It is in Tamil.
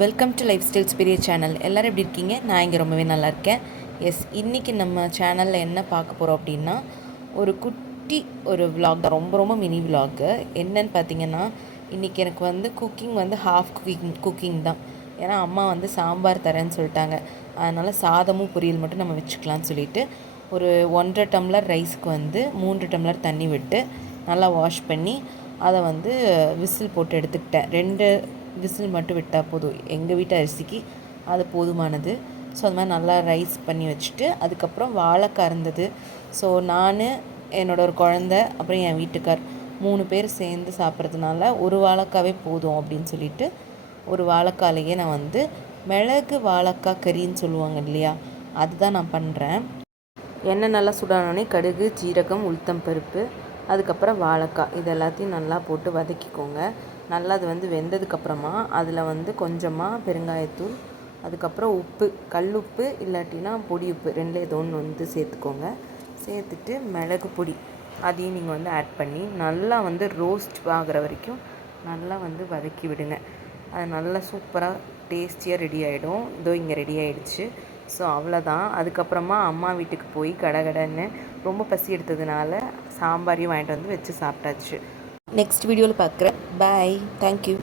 வெல்கம் டு லைஃப் ஸ்டைல்ஸ் பெரிய சேனல். எல்லோரும் எப்படி இருக்கீங்க? நான் இங்கே ரொம்பவே நல்லா இருக்கேன். இன்றைக்கி நம்ம சேனலில் என்ன பார்க்க போகிறோம் அப்படின்னா, ஒரு குட்டி விலாக் தான், ரொம்ப ரொம்ப மினி விலாகு. என்னன்னு பார்த்தீங்கன்னா, இன்றைக்கி எனக்கு குக்கிங் ஹாஃப் குக்கிங் தான். ஏன்னா அம்மா சாம்பார் தரேன்னு சொல்லிட்டாங்க. அதனால் சாதமும் பொரியல் மட்டும் நம்ம வச்சுக்கலான்னு சொல்லிவிட்டு ஒரு 1.5 டம்ளர் ரைஸ்க்கு 3 டம்ளர் தண்ணி விட்டு நல்லா வாஷ் பண்ணி அதை விசில் போட்டு எடுத்துக்கிட்டேன். 2 விசில் மட்டும் விட்டால் போதும். எங்கள் வீட்டு அரிசிக்கு அது போதுமானது. ஸோ அது மாதிரி நல்லா ரைஸ் பண்ணி வச்சுட்டு அதுக்கப்புறம் வாழைக்காய் இருந்தது. ஸோ நான், என்னோடய ஒரு குழந்த, அப்புறம் என் வீட்டுக்கார் 3 பேர் சேர்ந்து சாப்பிட்றதுனால ஒரு வாழைக்காவே போதும் அப்படின்னு சொல்லிட்டு ஒரு வாழைக்காலையே நான் மிளகு வாழைக்காய் கறின்னு சொல்லுவாங்க இல்லையா, அதுதான் நான் பண்ணுறேன். எண்ணெய் நல்லா சுடானோடனே கடுகு, ஜீரகம், உளுத்தம் பருப்பு, அதுக்கப்புறம் வாழைக்காய் இது எல்லாத்தையும் நல்லா போட்டு வதக்கிக்கோங்க. நல்லா அது வெந்ததுக்கப்புறமா அதில் கொஞ்சமாக பெருங்காயத்தூள், அதுக்கப்புறம் உப்பு, கல் உப்பு இல்லாட்டினா பொடி உப்பு, ரெண்டில் ஏதோ ஒன்று சேர்த்துக்கோங்க. சேர்த்துட்டு மிளகு பொடி அதையும் நீங்கள் ஆட் பண்ணி நல்லா ரோஸ்ட் ஆகிற வரைக்கும் நல்லா வதக்கி விடுங்க. அது நல்லா சூப்பராக டேஸ்டியாக ரெடி ஆகிடும். இதோ இங்கே ரெடி ஆகிடுச்சு. ஸோ அவ்வளோதான். அதுக்கப்புறமா அம்மா வீட்டுக்கு போய் கடகடன்னு ரொம்ப பசி எடுத்ததுனால சாம்பாரையும் வாங்கிட்டு வச்சு சாப்பிட்டாச்சு. நெக்ஸ்ட் வீடியோவில் பார்க்குறேன். பாய். தேங்க்யூ.